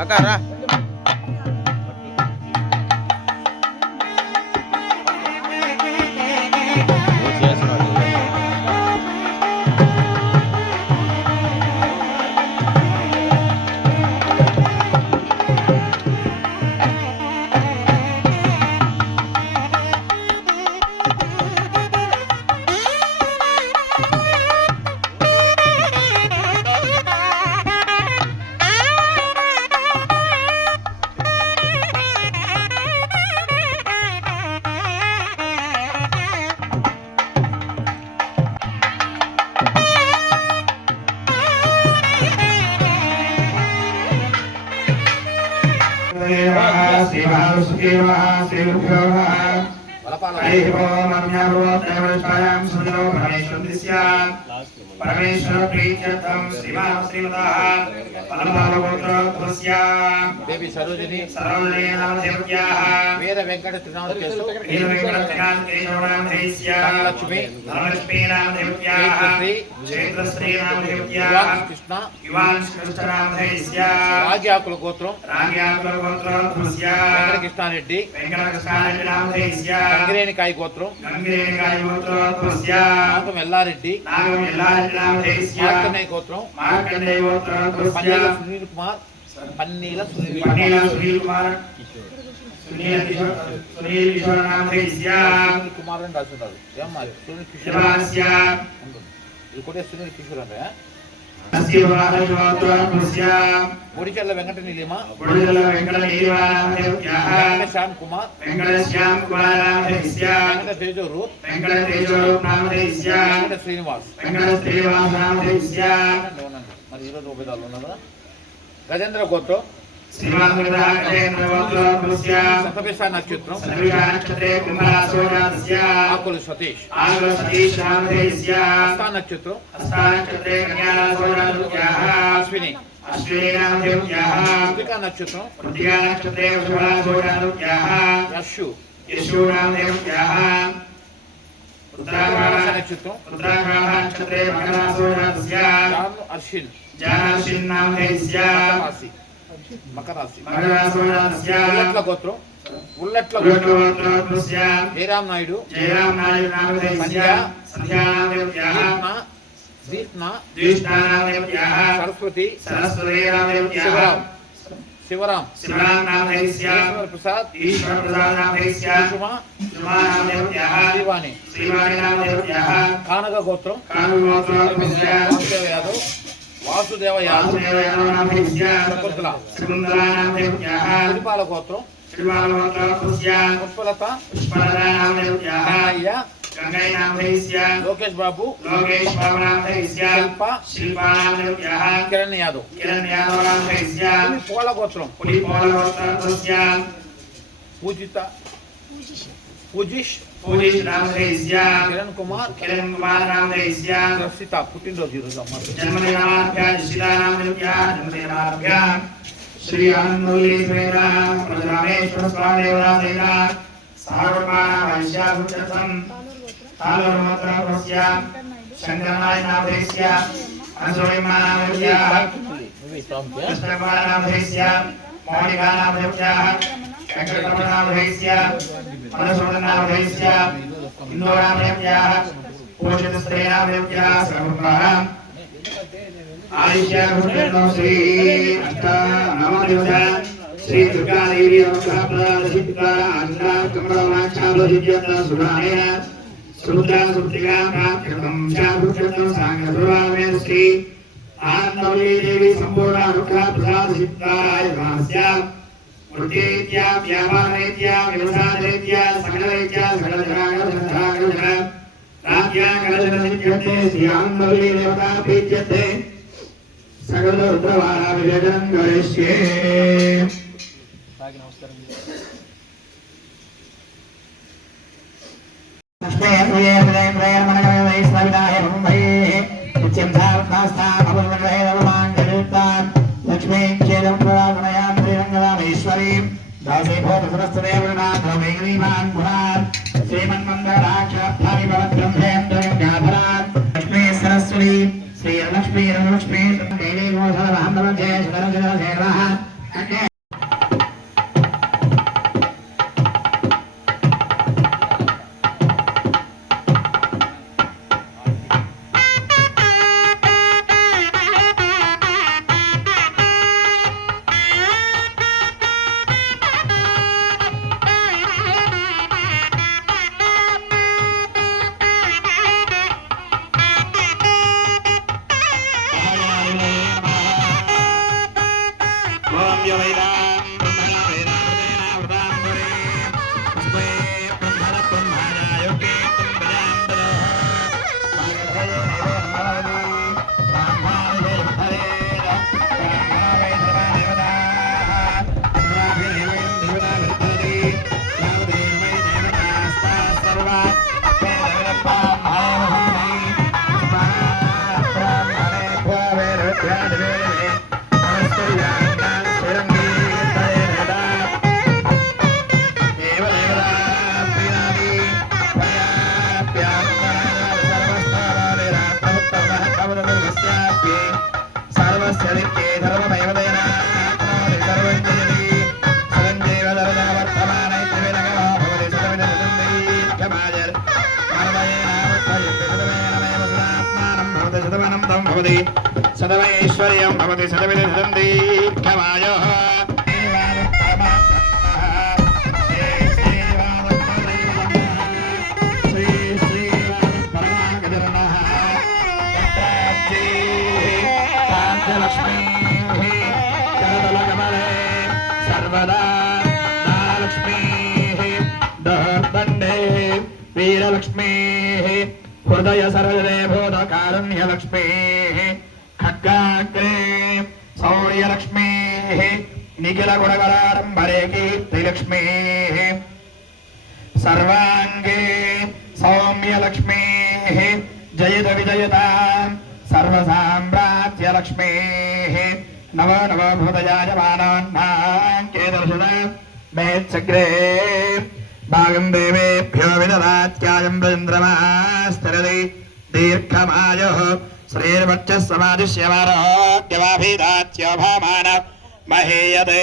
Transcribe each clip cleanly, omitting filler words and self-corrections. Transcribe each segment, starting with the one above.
అక్కరా परमेश्वर प्रीत्यर्थम श्रीमान श्रीमतः फलपालगोत्रोत्तमस्य देवी सरोजिनी नाम देवत्याः वीर वेंकट त्रिनाथकेशव नाम देवस्य लक्ष्मी नाम देवत्याः क्षेत्रश्री नाम देवत्याः कृष्ण युवान कृष्ण नाम देवस्य राग्याकुल गोत्रम राग्याकुलगोत्रोत्तमस्य वेंकटकृष्णारेड्डी नाम देवस्य गंगिरेणिकाय गोत्रम गोत्रोत्तमस्य नागम एल्लारेड्डी नाम देवस्य मार्कंडेय गोत्रम गोत्रोत्तमस्य सुनील कुमार पन्नीला सुनील कुमार सुनील किशोर नाम देवस्य कुमार అని రాస్తున్నారు ఏమ్మా సునీల్ కిషోర్ దేవాస్య ఇది కూడా సునీల్ కిషోర్ అంటే ఒడిచల్ల వెంకట నీలిమ శ్యామ్ కుమార్ వెంకట తేజోరు వెంకట శ్రీనివాస్ మరి ఈరోజు ఉపేదాలు ఉన్నారు కదా గజేంద్ర గోత్రం శతభిష నక్షత్రం ఆకులు సతీష్ హస్త నక్షత్రం అశ్విని కృతికా నక్షత్రం యశు నక్షత్రం అర్షిన్ మకర రాశి ఉల్లట్ల గోత్రం ఉల్లట్ల జయరాం నాయుడు సరస్వతి శివరాం ప్రసాద్ శ్రీవాణి కానగ గోత్రం యాదవ్ వాసుదేవ యాదవ్ శకుంతల గోత్రం పుష్పలత లోకేష్ బాబు కిరణ్ యాదవ్ పూల గోత్రం పూజిత పూజిష్ కిరణ్ కుమార్ రక్షిత పుట్టినరోజు ఈరోజు అమ్మ श्री आनंदोल्लेश्वरा रामेश्वर स्वामी देवराजेना सार्वमाना वैश्याभूषणं तालुर्मत्रस्य शंकरनाय नामधेस्य अंशोयमानामधेस्य कृष्णकुमारनामधेस्य मौलिकानामधेस्य वेंकटरमणामधेस्य मनसोदनामधेस्य इंदोरामधेस्य पोषितस्त्रेणामधेस्य सर्वप्रः श्री श्री दुर्गा देवी श्री आनंदवली देवी संपूर्ण प्रसाद सकल रुद्रवारा विवेचनं करिष्ये नमस्ते प्रिय प्रिय प्रिय मनगण वैष्णविनाय मुंबई नित्यं धारणास्था अपुर्वग्रहे भगवान् लक्ष्मी चेदं पुराणयां त्रिरंगरामेश्वरी दासे भूतसरस्वदेवनाथ वैग्रीवान् पुरान् श्रीमन्मन्दराक्षार्थानि भवद्ब्रह्मेन्द्रं गाभरान् लक्ष्मी सरस्वती श्री लक्ष्मी देवी गोधर महामंत्र जय सुदर्शन सेवा अन्य भवति सदवैश्वर्यं भवति सदविदधं दीर्घमायुः सर्वदा लक्ष्मीः दण्डे वीरलक्ष्मीः हृदय सर्वदे भूतकारुण्यलक्ष्मीः खड्गाग्रे शौर्यलक्ष्मीः निखिलगुणकराडम्बरे कीर्तिलक्ष्मीः सर्वाङ्गे सौम्यलक्ष्मीः जयत विजयताम् सर्वसाम्राज्यलक्ष्मीः नव नव भूतयाजमानान्नाङ्केदर्शद मेत्सग्रे भागं देवेभ्यो विददात्यायं ब्रजन्द्रमास्तरति दीर्घमायुः श्रीर्वक्षस्समादिश्यवारोग्यवाभिदात्यो भामान महीयते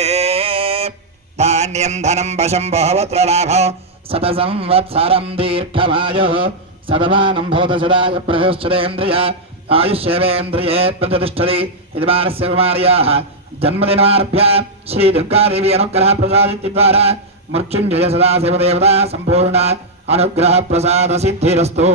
धान्यं धनं वशं बहुवत्र लाभो शतसंवत्सरं दीर्घमायुः सतमानं भवतसदाय प्रशस्तेन्द्रिय आयुष्यवेन्द्रिये प्रतिष्ठति यजमानस्य कुमार्याः जन्मदिनारभ्य श्री दुर्गादेवी अनुग्रह प्रसादिद्वारा मृत्युंजय सदाशिवदेवता संपूर्ण अनुग्रह प्रसाद सिद्धिरस्तु।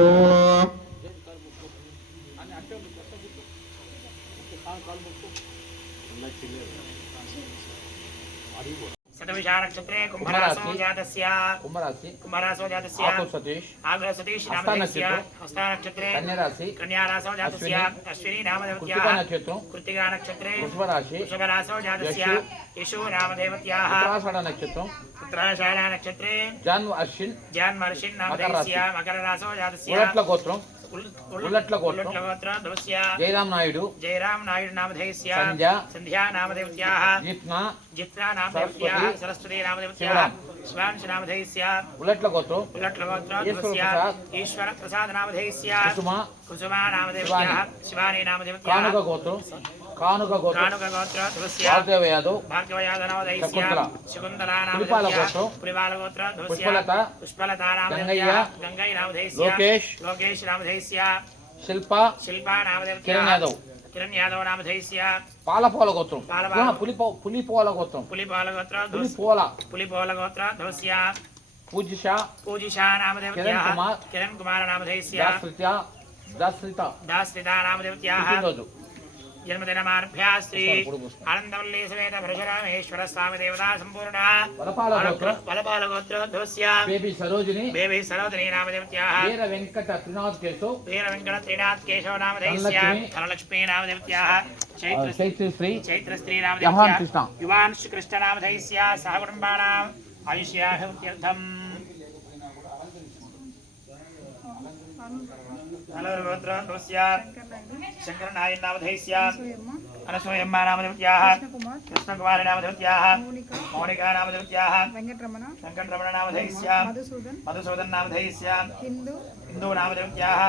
शतविषा नक्षत्रे कुंभरासो जातस्य आगो सतीश नामधेयस्य हस्ता नक्षत्रे कन्या रासो जातस्य अश्विनी नामधेयत्याः कृत्तिका नक्षत्रे वृषभ रासो जातस्य यशो नामधेयत्याः उत्तराषाढा नक्षत्रे जान्वर्षिन् नामधेयस्य मकर रासो जातस्य उल्लट्ल गोत्र ध्रुवस्य जयराम नायडू नामधेयस्य संध्या नामधेयत्याः जित्रा नामधेयत्याः सरस्वती नामधेयत्याः शिवांश नामधेयस्य उल्लट्ल गोत्र ध्रुवस्य ईश्वर प्रसाद नामधेयस्य कुसुमा नामधेयत्याः शिवानी नामधेयत्याः कानुक गोत्र ध्रुवस्य भार्गव यादव नामधेयस्य शकुन्तला नामधेयत्याः पुलिपाल गोत्र ध्रुवस्य पुष्पलता नामधेयत्याः गंगै नामधेयस्य लोकेश नामधेयस्य शिल्पा नामधेयत्याः किरण यादव नामधेयस्य पालपोल गोत्र पुलिपोल गोत्र ध्रुवस्य पूजिशा नामधेयत्याः किरण कुमार नामधेयस्य दास्रिता नामधेयत्याः जन्मदिनमारभ्य श्री आनंदवल्ली समेत परशुरामेश्वर स्वामी देवता संपूर्ण बलपाल गोत्र ध्रुवस्य बेबी सरोजिनी नामधेयत्याः वीर वेंकट त्रिनाथ केशव नामधेयस्य धनलक्ष्मी नामधेयत्याः चैत्रश्री नामधेयत्याः युवान कृष्ण नामधेयस्य सहकुटुम्बानां आयुष्याभिवृद्ध्यर्थम् गोत्र ध्रुवस्य शंकर नारायण नामधेयस्य अनसूयम्मा नामधेयत्याः कृष्णकुमारी नामधेयत्याः मौनिका नामधेयत्याः वेंकटरमण नामधेयस्य मधुसूदन नामधेयस्य हिंदू नामधेयत्याः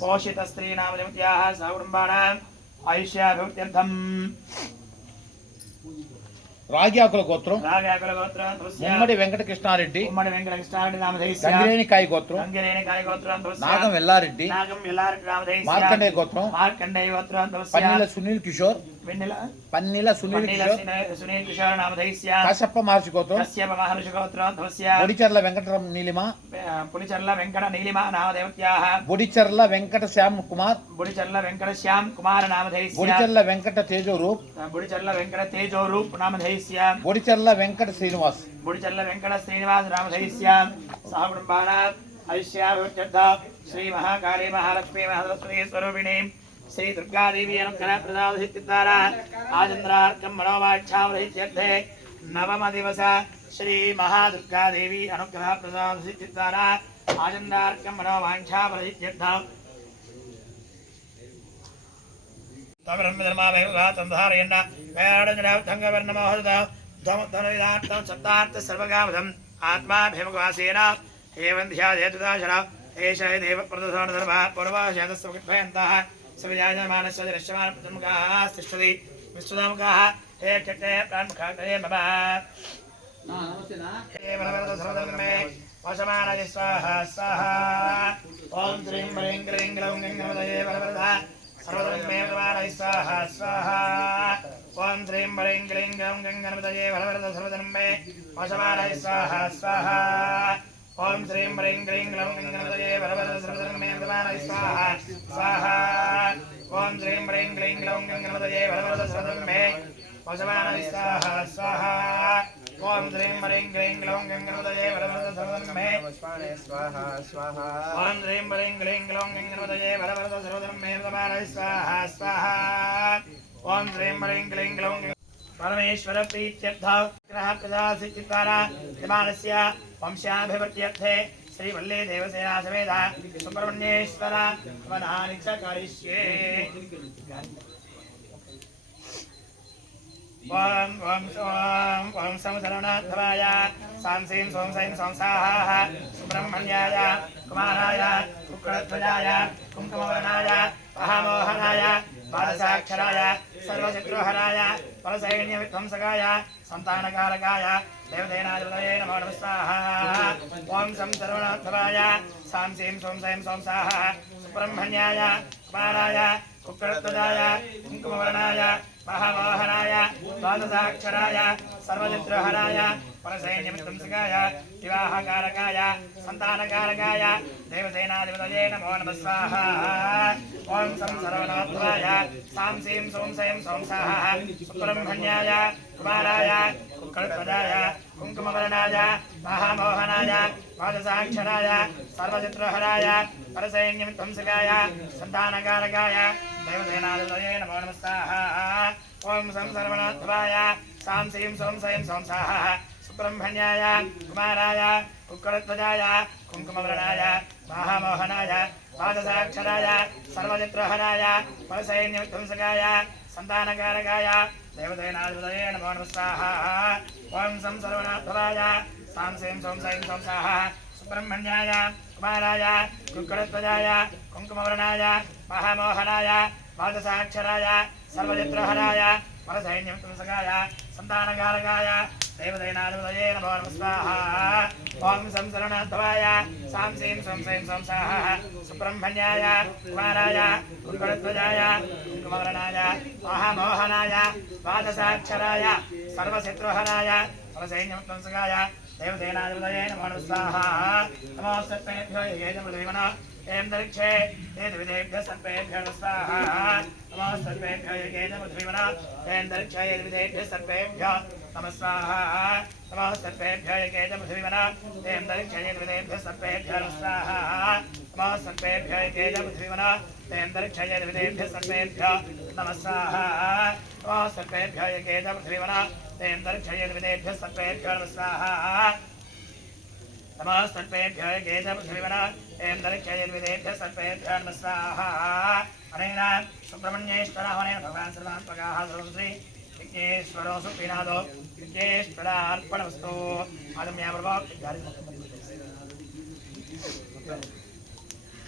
पोषितस्त्री नामधेयत्याः सहकुटुम्बानाम् आयुष्याभिवृद्ध्यर्थम् రాగ్యాకుల గోత్రం ఉమ్మడి వెంకట కృష్ణారెడ్డి నామధేయस्य గంగిరేణికాయ గోత్రం నాగం ఎల్లారెడ్డి మార్కండేయ గోత్రం పన్నీల సునీల్ కిషోర్ నామధేయस्य కశ్యప మహర్షి గోత్రం బొడిచర్ల వెంకట నీలిమ నామధేయత్యాः బొడిచర్ల వెంకట శ్యామ్ కుమార్ నామధేయस्य బొడిచర్ల వెంకట తేజోరూప్ నామధేయस्य బొడిచర్ల వెంకట శ్రీనివాస్ నామధేయस्य सहकुटुम्बानाम् आयुष्याभिवृद्ध्यर्थ श्री महाकाली महालक्ष्मी महासरस्वती स्वरूपिणी श्री दुर्गा देवी अनुग्रह प्रसाद सिद्धिद्वारा आचन्द्रार्कं मनोवाञ्छावहित्यर्थे नवम दिवस श्री महादुर्गा देवी अनुग्रह प्रसाद सिद्धिद्वारा आचन्द्रार्कं मनोवाञ्छावहित्यर्थ तमरम्यधर्मावेगातन्धारयण्ण वेणजनावधङ्गवर्णमोहदः धमधनविदार्थं सप्तार्थ सर्वगावधम् आत्माभिमुखवासेन एवं ध्यायेतुदाशर एष देव प्रदधनधर्मः पूर्वशतस्वभयन्तः सविजायमानस्य दृश्यमानप्रमुखाः तिष्ठति विश्वदामुखाः हे क्षते प्राणमुखाग्रहे मम हे मनवरदसर्वधर्मे वशमानय स्वाहा स्वाहा ॐ श्रीं ह्रीं क्लीं ग्लौं गङ्गमदये वरवरदा सर्वधर्मे प्रमाणय स्वाहा स्वाहा ॐ श्रीं ह्रीं क्लीं ग्लौं गङ्गमदये वरवरदा सर्वधर्मे वशमानय स्वाहा स्वाहा ॐ श्रीं ह्रीं क्लीं ग्लौं गङ्गमदये वरवरदा सर्वधर्मे प्रमाणय स्वाहा स्वाहा ॐ श्रीं ह्रीं क्लीं ग्लौं गङ्गमदये वरवरदा सर्वधर्मे वशमानय स्वाहा स्वाहा ॐ श्रीं ह्रीं क्लीं ग्लौं गङ्गमदये वरवरदा सर्वधर्मे स्वाहा स्वाहा ॐ श्रीं ह्रीं क्लीं ग्लौं गङ्गमदये वरवरदा सर्वधर्मे प्रमाणय स्वाहा स्वाहा ॐ श्रीं ह्रीं क्लीं ग्लौं परमेश्वर प्रीत्यर्थ ग्रह प्रदासिद्वारा विमानस्य वंशाभिवृद्ध्यर्थे श्री वल्ली देवसेना समेत सुब्रह्मण्येश्वर वनानि च करिष्ये ॐ संसरणाध्वाय सांसीं सों सैं संसाः सुब्रह्मण्याय कुमाराय कुक्कुटध्वजाय कुङ्कुमवर्णाय महामोहनाय बालसाक्षराय सर्वशत्रुहराय परसैन्यविध्वंसकाय संतानकारकाय देवतेनाधिपतये नमो नमः स्वाहा ॐ संसर्वणाध्वाय सांसीं सों सैं संसाः सुब्रह्मण्याय कुमाराय कुक्कुटध्वजाय कुङ्कुमवर्णाय महामोहनाय द्वादशाक्षराय सर्वशत्रुहराय परसैन्यविध्वंसकाय विवाहकारकाय संतानकारकाय देवसेनाधिपतये नमो नमः स्वाहा ॐ संसर्वणाध्वाय सांसीं सों सैं संसाः सुब्रह्मण्याय कुमाराय कुक्कुटध्वजाय कुङ्कुमवर्णाय महामोहनाय द्वादशाक्षराय सर्वशत्रुहराय परसैन्यविध्वंसकाय संतानकारकाय देवसेनाधिपतये नमो नमः स्वाहा ॐ संसर्वणाध्वाय सांसीं सों सैं संसाः सुब्रह्मण्याय कुमाराय कुक्कुटध्वजाय कुङ्कुमवर्णाय महामोहनाय द्वादशाक्षराय सर्वशत्रुहराय परसैन्यविध्वंसकाय संतानकारकाय देवतेनाधिपतये नमो नमः स्वाहा ॐ संसर्वणाध्वाय सांसीं सों सैं संसाः सुब्रह्मण्याय कुमाराय कुक्कुटध्वजाय कुङ्कुमवर्णाय महामोहनाय द्वादशाक्षराय सर्वशत्रुहराय परसैन्यविध्वंसकाय संतानकारकाय देवतेनाधिपतये नमो नमः स्वाहा ॐ संसरणाध्वाय सांसीं सों सैं संसाः सुब्रह्मण्याय कुमाराय कुक्कुटध्वजाय कुङ्कुमवर्णाय महामोहनाय द्वादशाक्षराय सर्वशत्रुहराय परसैन्यविध्वंसकाय देवतेनाधिपतये नमो नमः स्वाहा नमोऽस्तुभ्यो येजमृतिमनो एन्दरिक्षे येदविदेभ्यः सर्पेभ्यो स्वाहा नमोऽस्तुभ्यो येजमृतिमनो एन्दरिक्षे येदविदेभ्यः सर्पेभ्यो नमः स्वाहा नमोऽस्तुभ्यो येजमृतिमनो एन्दरिक्षे येदविदेभ्यः सर्पेभ्यो स्वाहा नमोऽस्तुभ्यो येजमृतिमनो एन्दरिक्षे येदविदेभ्यः सर्पेभ्यो नमः स्वाहा नमोऽस्तुभ्यो येजमृतिमनो एन्दरिक्षे येदविदेभ्यः सर्पेभ्यो नमः स्वाहा नमस्तेभ्यो गेजपृथिवीवना एन्दरिक्षयर्विदेभ्यः सर्पेभ्यो नमः स्वाहा अनेन सुब्रह्मण्येश्वरावनेन भगवान् सर्वात्मकाः सर्वं श्री विघ्नेश्वरो सुप्रीनाथो विघ्नेश्वरार्पणमस्तु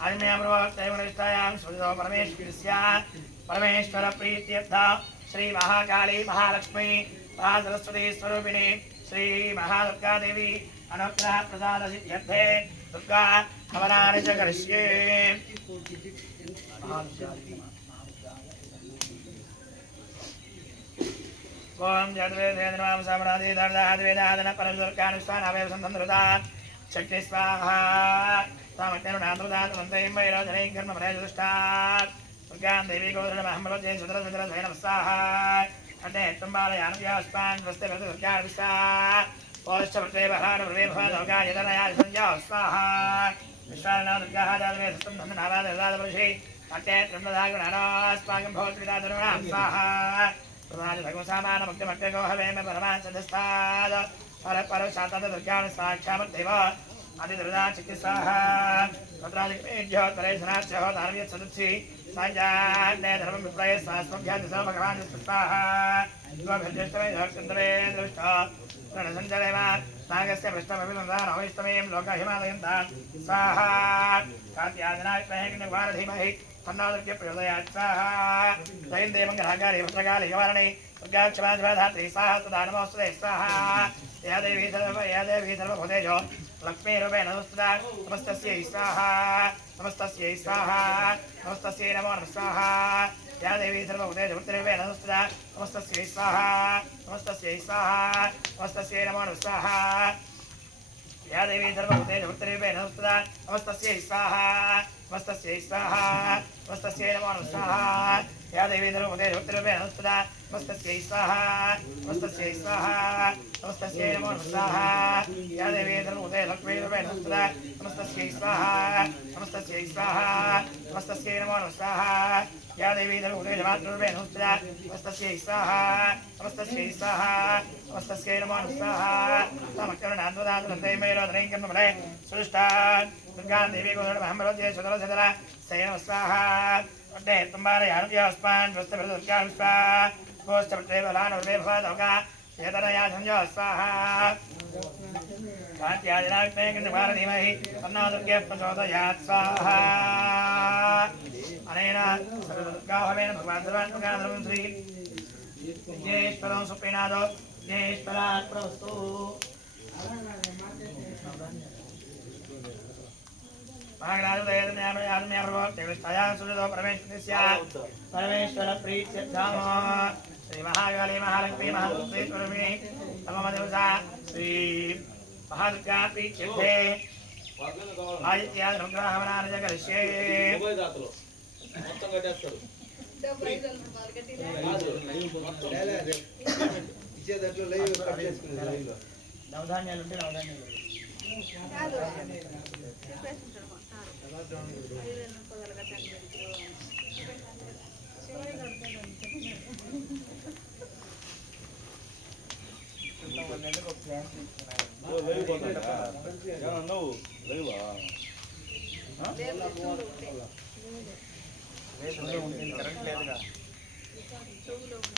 आदिम्यामृवक्तैवनिष्ठायां सुदितो परमेश्वरस्य परमेश्वरप्रीत्यर्थ श्री महाकाली महालक्ष्मी महासरस्वती स्वरूपिणी श्री महादुर्गादेवी अनुग्रह प्रसाद सिद्ध्यर्थे दुर्गा हवनानि च करिष्ये ओम जडवेदेन्द्रमां सामरादि दर्दाद्वेदादन परमदुर्गानुष्ठानावेव सन्तन्द्रता शक्ति स्वाहा तामत्यनुनान्द्रदात् मन्त्रैं वैरोधनैं कर्मफलैर्दुष्टात् दुर्गां देवी गोधनमहं भवते सुदरसुदरसै नमः स्वाहा अटे तुम्बालयानुव्यास्पान् वस्ते दुर्गाविस्सा पौष्ठवृत्ते बहार प्रवे भवदोगा यदनया संज्ञा स्वाहा विश्वाना दुर्गाः जातवे सतं धन्यनावादर्दादवर्षे अटे त्रिम्बदागुणानास्पाकं भवत्विदातरुणां स्वाहा प्रधान भगवसामान मुक्तिमट्टे गोहवेम परमान् सदस्ताद परपरशातद दुर्गान् साक्षामद्देव आदिदुर्गा चिकित्साः तत्रादिक्मेभ्यो तरेशनाच्यो दानवीयत् सदस्यि साञ्जान्ने धर्मं विप्रये सास्मभ्याति स भगवान् स्वाहा द्वभ्यज्यष्टमे धर्तन्द्रे दृष्टा प्रणसञ्चरेम नागस्य पृष्ठमभिलम्बानवैष्टमें लोकहिमालयन्तां स्वाहा कात्यादिनायकमहे धीमहि तन्नादृत्य प्रचोदयात् स्वाहा दैन्दे मङ्गलाकारि भद्रकालि निवारणे दुर्गाक्षमाधिपधात्री स्वाहा तदा नमोऽस्तुते स्वाहा या देवी सर्वभूतेषु लक्ष्मीरूपेण संस्थिता नमस्तस्यै स्वाहा नमस्तस्यै स्वाहा नमस्तस्यै नमो नमः स्वाहा या देवी सर्वभूतेषु उत्तररूपेण संस्थिता नमस्तस्यै स्वाहा नमस्तस्यै स्वाहा नमस्तस्यै नमो नमः स्वाहा या देवी सर्वभूतेषु उत्तररूपेण संस्थिता नमस्तस्यै स्वाहा नमस्तस्यै स्वाहा नमस्तस्यै नमो नमः स्वाहा या देवी सर्वभूतेषु उत्तररूपेण संस्थिता नमस्तस्यै स्वाहा नमस्तस्यै स्वाहा नमस्तस्यै नमो नमः स्वाहा या देवी सर्वभूतेषु लक्ष्मीरूपेण संस्थिता नमस्तस्यै स्वाहा नमस्तस्यै स्वाहा नमस्तस्यै नमो नमः स्वाहा या देवी सर्वभूतेषु मातृरूपेण संस्थिता नमस्तस्यै स्वाहा नमस्तस्यै स्वाहा नमस्तस्यै नमो नमः स्वाहा तमकरुणाद्वदान्तैमेरोधनैकर्मफले सुष्टा दुर्गां देवी गोदरमहम्बरोज्ये सुदरसदरा सैनम स्वाहा वड्डे तुम्बारयानुद्यास्मान् वस्तुभृदुर्गां स्वाहा गोष्ठपट्रेवलानुर्वेभवदौका चेतनया संजो स्वाहा कान्त्यादिनाविघ्नेकन्दुमारधीमहि तन्नो दुर्गे प्रचोदयात् स्वाहा अनेन सर्वदुर्गाहवेन भगवान् सर्वात्मकाधर्मं श्री विघ्नेश्वरं सुप्रीणादो विघ्नेश्वरात् प्रवस्तु परमेश्वर प्रीत्यर्थम श्री महाकाली महालक्ष्मी महालक्ष्मी तममदिवसा श्री महादुर्गा प्रीत्यर्थे आदित्यानुग्रहवनानि जगरिष्ये నవధాన్యాలు ఉంటే నవధాన్యాలు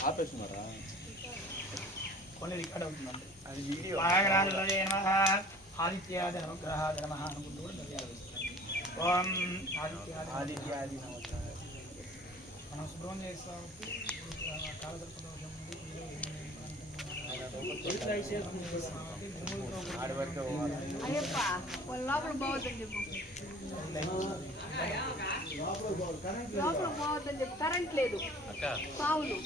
ఆపేస్తున్నారా కొన్ని రికార్డ్ అవుతుందండి అది వీడియో ఆదిత్యాది అనుగ్రహాది నమః అనుకుంటూ కూడా ధన్యవాదాలు. ఓం ఆదిత్యాది మనం శుభ్రం చేస్తాం లోపల బాగుందని చెప్పు లోపల బాగుందని చెప్పు కరెంట్ లేదు పావులు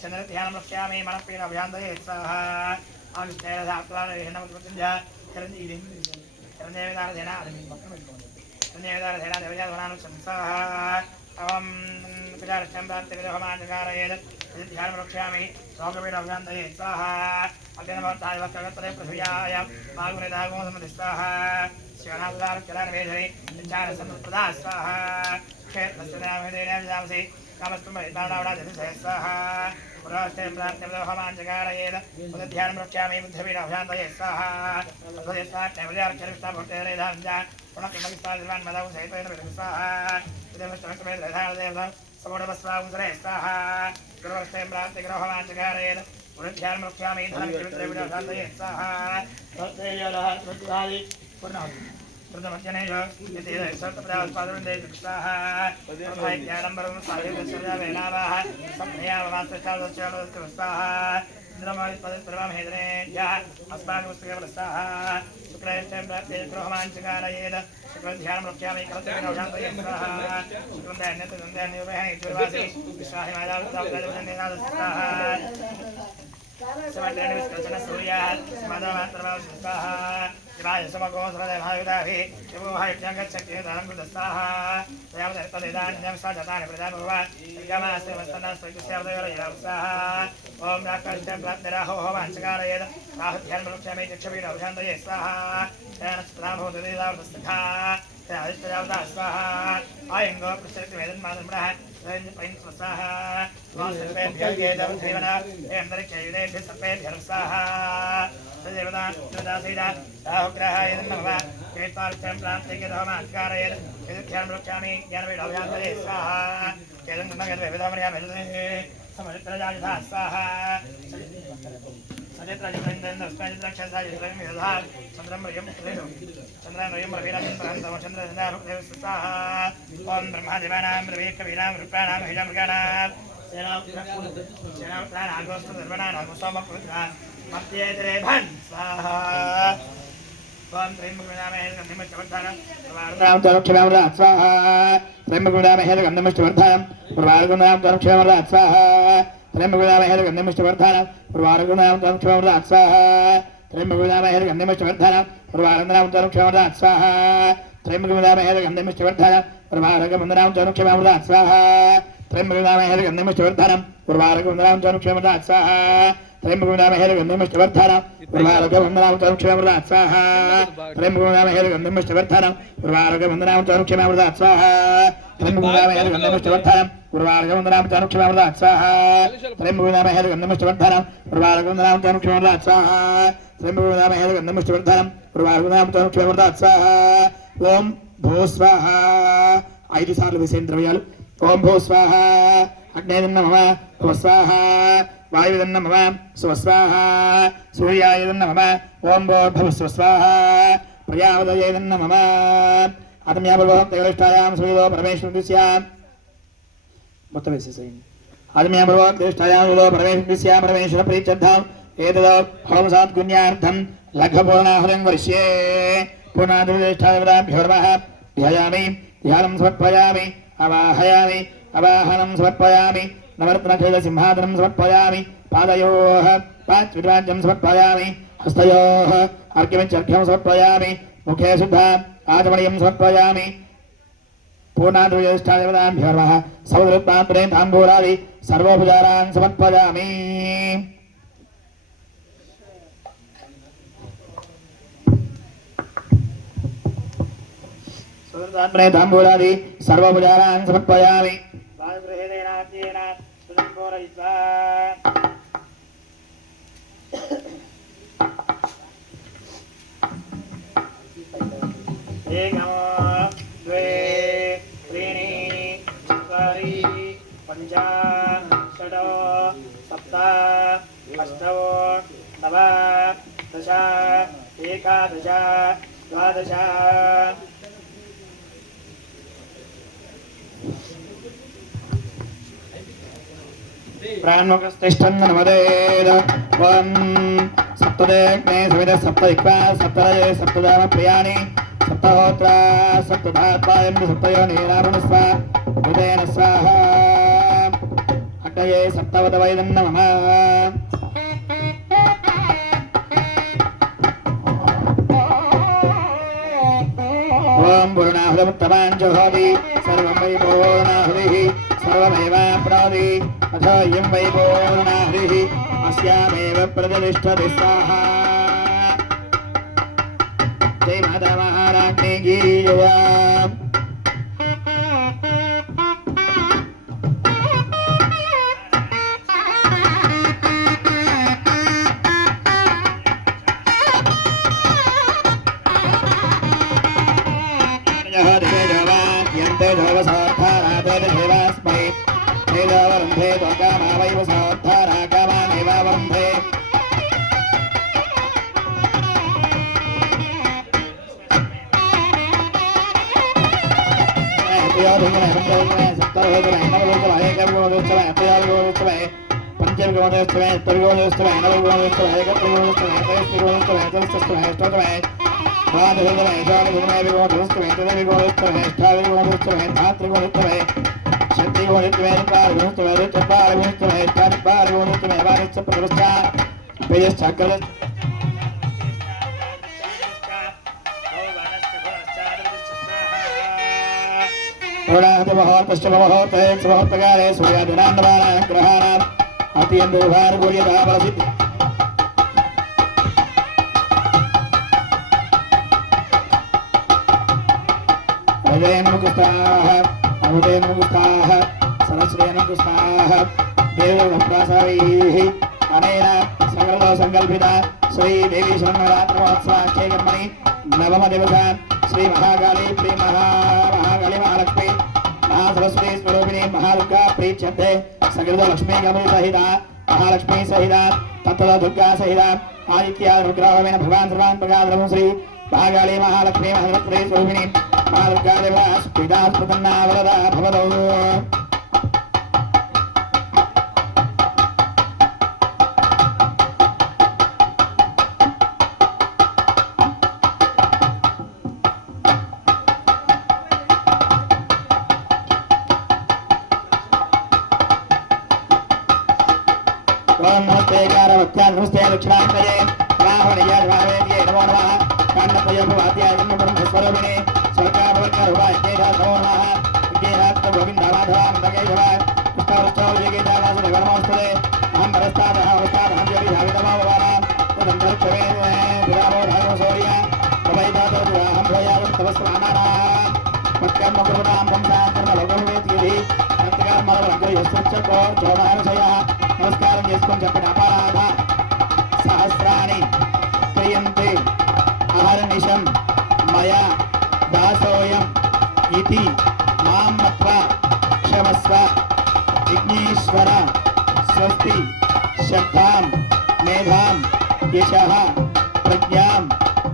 చంద్రధ్యానముఖ్యామి మనపీన అభ్యాంతయే స్వాహా ओम प्रजारक्षम्प्राप्तिविदोहमानकारयेत् ध्यानवक्ष्यामि लोकपीठभ्यन्तये स्वाहा अग्निमोत्ताय वक्रगत्रे पृथिव्याय मागुनिदागोसमति स्वाहा शिवनाल्लारुच्चलानिवेधरि विचारसम्प्रदा स्वाहा क्षेत्रस्य नामहेदेनाविदांसि कामस्तुम्भैताडावडाजनिसय स्वाहा पुरास्ते प्राप्तिविदोहमानकारयेत् ध्यानवक्ष्यामि बुद्धिपीठभ्यन्तये स्वाहा प्रजारक्षरिष्टाभक्तेरेधाञ्च पुनः मदाउ सहितेन स्वाहा समोडवस्वांसरे स्वाहा गुरुवर्षे प्राप्ति ग्रहवाञ्चकारेण पुनर्ध्यानमुख्यामि धनमित्रविदशान्तये स्वाहा तत्तेजलः त्वत्वादि पूर्णाहुति प्रथमज्ञनेय यति सर्वप्रदास्पादवन्दे स्वाहा प्रथमज्ञानम्बरं स्वादितस्यवेनावाः सम्भयावास्तचालस्य स्वाहा इंद्रमादिपदप्रभामहेदनेभ्यः अस्माकमुस्तकेवलस्ताः शुक्लयश्च प्राप्ते गृहमाञ्चकारयेत् शुक्रध्यानमुख्यामि कलत्रविनोषान्तये स्वाहा शुक्रन्दान्यतुर्वासि विश्वाहिमादावृत्तावृत्तावृत्ताः सूर्याः समाधमात्रभाव स्वाहा शिवाय समगोसमदेभायुधाभिः शिवोहायुज्ञाङ्गच्छक्तिदानङ्कृतस्वाः तयावदत्तदेदान्यं साधतानि प्रजाभगवान् श्रीगमास्तेवस्तनस्वैकुस्यावदयोरयः स्वाहा ॐ राक्षस्य प्राप्तिराहो वाञ्चकारयेत् राहुध्यानमुख्यामि चक्षुभिरौषान्तये स्वाहा तेन स्त्राभूतदेदावृतस्था तेनादिष्टयावता स्वाहा आयङ्गो पृच्छक्तिवेदन्मादन्मणः स्वाहा स्वाहा स्वाहा केतार्थं प्रान्तिके धर्मात्कारयेत् यदुख्यान् वृक्षामि ज्ञानवेदाभ्यासरे स्वाहा केदं गन्धवेदामर्यामेदे समचित्रजायथा स्वाहा ओम ब्रह्मादिवानां ब्रह्मेकवीनां रूपाणां हिजमृगाणां स्वाहा ओम त्र्यंबकनामहे गन्धमश्चवर्धनं नाम तरुक्षेमवरात् स्वाहा त्र्यंबकनामहे गन्धमश्चवर्धनं प्रवारगुणां तरुक्षेमवरात् स्वाहा त्र्यंबकनामहे गन्धमश्चवर्धनं प्रवारगुणां तरुक्षेमवरात् स्वाहा त्र्यंबकनामहे गन्धमश्चवर्धनं प्रवारगुणां तरुक्षेमवरात् स्वाहा त्र्यंबकनामहे गन्धमश्चवर्धनं प्रवारगुणां तरुक्षेमवरात् स्वाहा त्र्यंबकनामहे गन्धमश्चवर्धनं प्रवारगुणां तरुक्षेमवरात् स्वाहा त्र्यंबकनामहे गन्धमश्चवर्धनं प्रवारगुणां तरुक्षेमवरात् स्वाहा त्र्यंबकनामहे गन्धमश्चवर्धनं प्रवारगुणां तरुक्षेमवरात् स्वाहा त्र्यंबकनामहे गन्धमश्चवर्धनं प्रवारगुणां तरुक्षेमवरात् स्वाहा त्र्यंबकनामहे गन्धमश्चवर्धनं प्रवारगुणां तरुक्षेमवरात् स्वाहा त्र्यंबकनामहे गन्धमश्चवर्धनं प्रवारगुणां तरुक्षेमवरात् स्वाहा ओम भू स्वाहा 5 సార్లు వేసేంద్ర ద్రవ్యాలు ఓం భూ స్వాహా అగ్నేయం నమః భూ స్వాహా వాయువం నమః స్వస్వాహా సూర్యాయం నమః ఓం భూ స్వస్వాహా ప్రజాపతయే నమః ఆత్మ్యాభవం తైరష్టాయాం సూర్యో పరమేశ్వరస్యాం మొత్తం వేసేసేయండి ఆత్మ్యాభవం తైరష్టాయాం సూర్యో పరమేశ్వరస్యాం పరమేశ్వర ప్రీత్యర్థం ఏతదో హోమ సాత్కున్యార్థం లఘ్వపూర్ణాహురం వర్ష్యే పూర్ణాదిష్టేష్టాభ్యో నమః ధ్యాయామి ధ్యానం సమర్పయామి అవాహయామి అవాహనం సమర్పయామి నవరత్నఖేద సింహాసనం సమర్పయామి పాదయోః పాంచవిద్వాజ్యం సమర్పయామి హస్తయోః అర్ఘ్యమిత్యర్ఘ్యం సమర్పయామి ముఖే శుద్ధ ఆచమనీయం సమర్పయామి పూర్ణాదిష్టేష్టాభ్యో నమః సౌదృత్పాత్రే తాంబూలాది సర్వోపచారాన్ సమర్పయామి तांबूलादि सर्वोपचारान् समर्पयामि एकं द्वे त्रीणि चत्वारि पञ्च षट् सप्त अष्ट नव दश एकादश द्वादश प्राणमुखस्तिष्ठन्नमदेद वन सप्तदेग्ने सविद सप्तदिक्वा सप्तरजे सप्तदाम प्रियाणि सप्तहोत्रा सप्तधात्वायं सप्तयोनिरावणस्व हृदयेन स्वाहा अग्नये सप्तवदवैदं नमः ओम पूर्णाहुतमुत्तमाञ्जुहोति सर्वं वै पूर्णाहुतिः सर्वमेवाप्नोति अथ इयं वै पूर्णाहुतिः अस्यामेव प्रतिष्ठति स्वाहा जय माता महारानी की जय संकल्पिता श्री देवी शरणरात्र महोत्सव नवम दिवस श्री महाकाली प्री महाकाली महालक्ष्मी महासरस्वती स्वरूपिणी महादुर्गा प्रीच्यन्ते सकृत लक्ष्मी गमन सहिता महालक्ष्मी सहिता तत्र दुर्गा सहिता आदित्य रुद्रमेन भगवान सर्वान् प्रकाशं श्री महाकाली महालक्ष्मी महासरस्वती स्वरूपिणी महादुर्गा देवता पिता प्रसन्ना वरदा भवतु नमस्ते कारवत्या नमस्ते दक्षिणान्तये राहुणीया भावेद्ये नमो नमः काण्डत्रयोपवाद्याय ब्रह्मस्वरूपिणे स्वर्गाभवत्करुवाय केशा नमो नमः विज्ञेनात्म गोविन्दामाधवान्तकेशवाय पुष्पवृष्टौजयगीतावासुदेवनमोस्तुते अहं परस्तादः अवस्तादहं यदि भावितमाववानां तदन्तरिक्षमे विरामो धर्मशौर्य प्रवैदातोऽहं भयावं तवस्वानानां मत्कर्म कुर्वतां संसारकर्मलोकमेति नमस्कार చేసుకొని చెప్పండి అపరాధ సహస్రాన్ని క్రియంతే అహర్నిశం మయా దాసోయం ఇతి మాం మత్వా క్షమస్వ విఘ్నేశ్వర స్వస్తి శ్రద్ధాం మేధాం యశః ప్రజ్ఞాం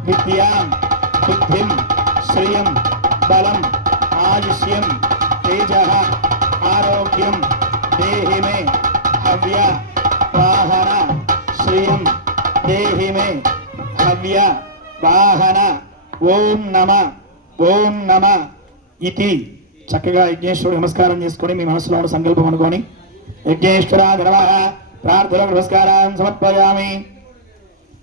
విద్యాం బుద్ధిం శ్రియం బలం ఆయుష్యం తేజః ఆరోగ్యం దేహి మే हव्य वाहन श्रियं देहि मे हव्य वाहन ओम नम इति చక్కగా యజ్ఞేశ్వరుడు నమస్కారం చేసుకొని మీ మనసులో ఉన్న సంకల్పం అనుకొని యజ్ఞేశ్వరాయ నమః ప్రార్థనకు నమస్కారాన్ని సమర్పయామి.